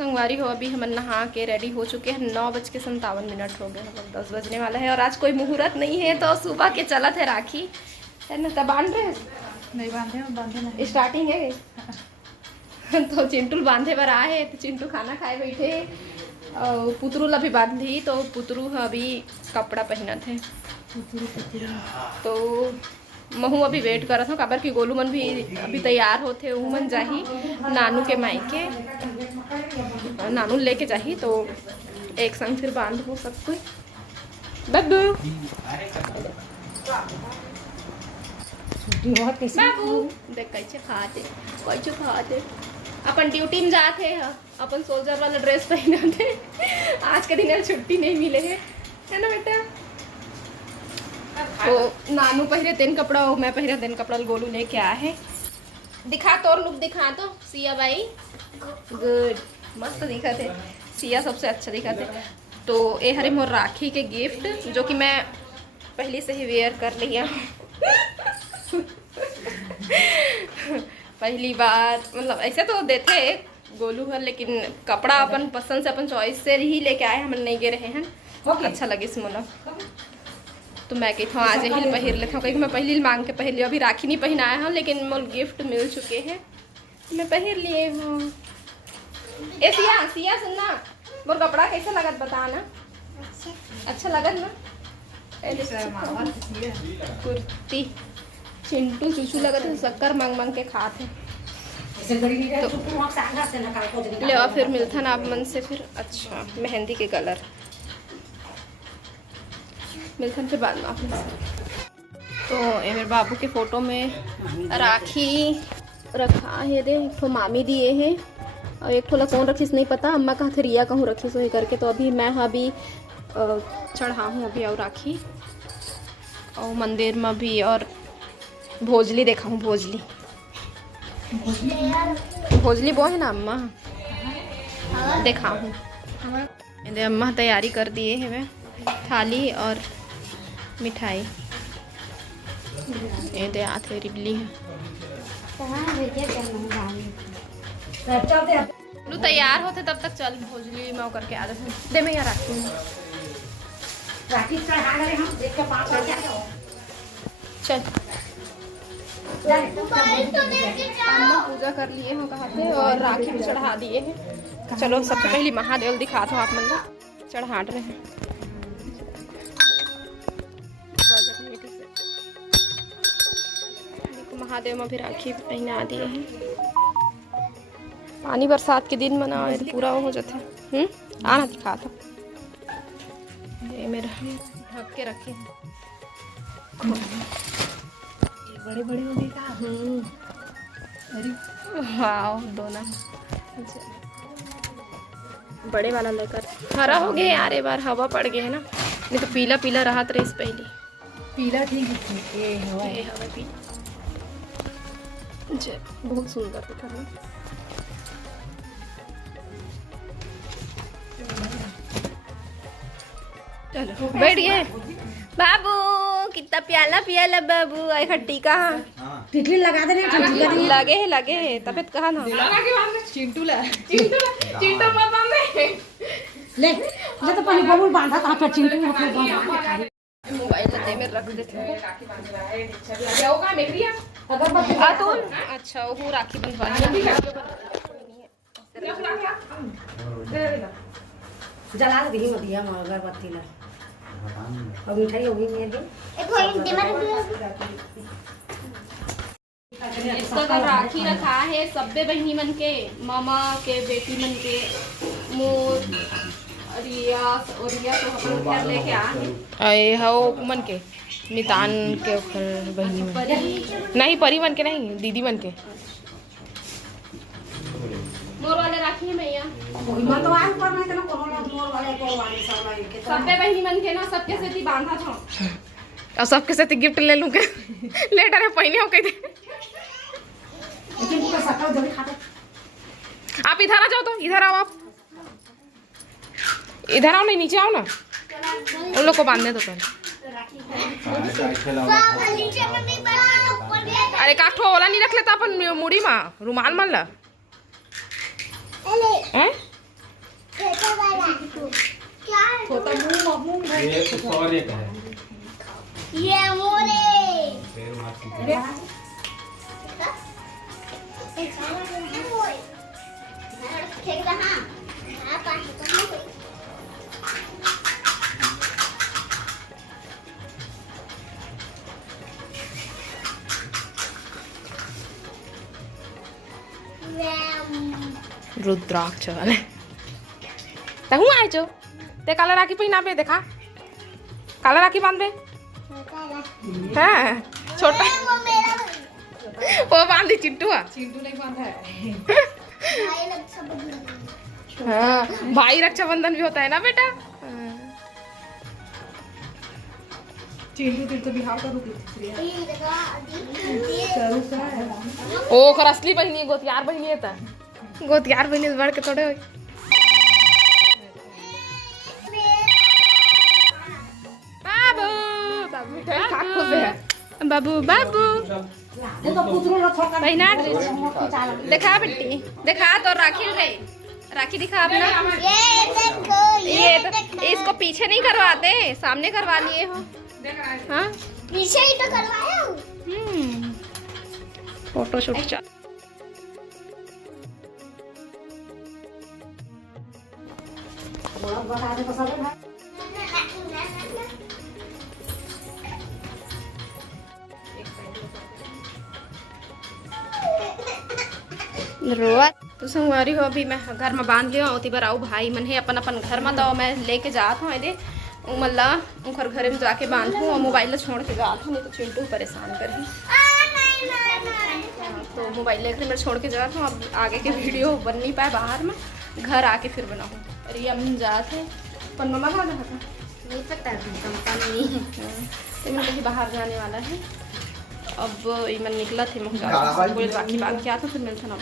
संगवारी हो, अभी हम नहा के रेडी हो चुके हैं। 9:57 हो गए, मतलब 10 बजने वाला है। और आज कोई मुहूर्त नहीं है तो सुबह के चलत है राखी है ना। तब बांध रहे नहीं बांधे नहीं स्टार्टिंग है तो चिंटू बांधे बर आए, तो चिंटू खाना खाए बैठे और पुतरू ला भी बांधी, तो पुतरू अभी कपड़ा पहना थे। तो महू अभी वेट करत हूँ काबर की गोलू मन भी अभी तैयार होते, ऊ मन जाही नानू के मायके, नानू लेके जाही, तो एक संग फिर बांध हो सब कोई। बब्बू बाबू देख कैसे खाते अपन ड्यूटी में जाते हैं, अपन सोल्जर वाला ड्रेस पहना थे। आज के दिन छुट्टी नहीं मिले है ना बेटा। तो नानू पहरे तेन कपड़ा और मैं पहरे तेन कपड़ा गोलू लेके आया है। दिखा तो लुक दिखा तो सिया भाई, गुड मस्त दिखा थे सिया, सबसे अच्छा दिखा थे। तो ये हरे मोर राखी के गिफ्ट जो कि मैं पहले से ही वेयर कर लिया पहली बार, मतलब ऐसे तो देते गोलू है, लेकिन कपड़ा अपन पसंद से अपन चॉइस से ही लेके आए, हम नहीं गे रहे हैं। बहुत अच्छा लगे इस मोला, तो मैं कहती हूँ आज यही पहन लेता हूँ, क्योंकि मैं पहली मांग के पहन लिया, अभी राखी नहीं पहनाया हूँ, लेकिन मोल गिफ्ट मिल चुके हैं, मैं पहन लिए हूँ। ए सिया सिया सुनना, मोर कपड़ा कैसा लगत बताना। अच्छा लगत ना कुर्ती। चिंटू चूचू लगत है, शक्कर मांग मांग के खाते तो ले फिर मिलता ना आप मन से फिर। अच्छा मेहंदी के कलर मिलता फिर बाद में आप मन से। तो ये मेरे बाबू के फोटो में राखी रखा है, दे एक तो मामी दिए हैं और एक ठोला कौन रखीस नहीं पता, अम्मा कहा थे रिया कहूँ रखी सो ही करके। तो अभी मैं अभी चढ़ा हूँ अभी और राखी, और मंदिर में भी और भोजली देखा हूँ। भोजली वो है ना अम्मा, देखा हूँ। अम्मा तैयारी कर दिए है वे थाली और मिठाई, ये दे आते रिबली है। तू तैयार होते तब तक चल भोजली में करके आ जाते। दे मैं यहाँ राखी चल। अम्मा पूजा कर लिए हैं कहा थे और राखी भी चढ़ा दिए हैं। चलो सबसे पहले महादेव दिखाता हूँ आप मन चढ़ा रहे हैं। महादेव में भी राखी पहना दिए हैं। पानी बरसात के दिन मना तो पूरा हो जाते। आना दिखा था ये मेरा ढक के रखे हैं। बड़े बड़े हो गए का। अरे हाँ दोनों बड़े वाला लेकर हरा हो गया यार, एक बार हवा पड़ गया है ना, नहीं तो पीला पीला रहा था इस पहले। पीला ठीक है, ये हवा पीला बहुत सुंदर दिखा रहा। चलो बैठ गए बाबू, कितना प्याला प्याला बाबू। आई खट्टी कहाँ टिकली लगा दे लगे है तबियत कहाँ ना चिंटू पापा में ले तो पानी बबूल बांधा था पर चिंटू मोबाइल लते में रख देते हैं। अतुल अच्छा वो राखी बंधवानी जला दी मदिया अगरबत्ती ला और मिठाई होगी मेरे इसका कल राखी रखा है सब्बे बहनी मन के, मामा के बेटी मन के, मोर रिया और रिया तो अपन घर लेके आए हो मन के नितान के बहनी मन नहीं, परी मन के नहीं, दीदी मन के मोर वाले राखी है मैया। मैं तो आज पर नहीं तो मोर वाले सब सब्बे बहनी मन के ना सबके सेती बांधा था और सबके साथ गिफ्ट ले लूं के लेटर है पहने हो कह दे। आप इधर आ जाओ, तो इधर आओ, आप इधर आओ, नहीं नीचे आओ ना, उन लोग को बांधने दो पहले। अरे काठो वाला नहीं रख लेता अपन मुड़ी में रुमाल मान ला हैं छोटा मुंह ये कुछ और एक है। ये मोरे फिर मार ठीक रहा रुद्राक्ष वाले तहु आए जो ते काला राखी पहिना पे देखा काला राखी बांध बे हाँ छोटा वो बांधी चिंटू चिंटू नहीं बांधा है हाँ भाई रक्षाबंधन भी होता है ना बेटा चिंटू तेरे तो बिहार का रुकी ओ ओकर असली बहिनी गोतियार बहिनी है ता गोतियार बहिनी से बढ़ के थोड़े होई बाबू बाबू मिठाई खा खुश है बाबू बाबू ये तो पुत्रों ना छोड़ कर पहिना दिखा बेटी दिखा तो राखी रे राखी दिखा अपना ये तो इसको पीछे नहीं करवाते सामने करवा लिए हो हाँ पीछे ही तो करवाया हूँ फोटो शूट चल बता दे तो सब है रोआ तो संगवारी हो अभी मैं घर में बांध लियो ओती बार आऊ भाई मन है अपन अपन घर में तो मैं लेके जात हूँ दे मल्ला उनकर घरे में जाके बांध हूँ और मोबाइल छोड़ के जात हूँ नहीं तो चिंटू परेशान कर ही तो मोबाइल लेकर मैं छोड़ के जात हूँ अब आगे के वीडियो बन नहीं पाए बाहर में घर आके फिर बनाऊँ अरे हम जाते हैं पर मम्मा कहाँ जा था नहीं पता नहीं तो मैं कहीं बाहर जाने वाला है अब मैं निकला थे मैं राखी बांध के आता फिर मिलता ना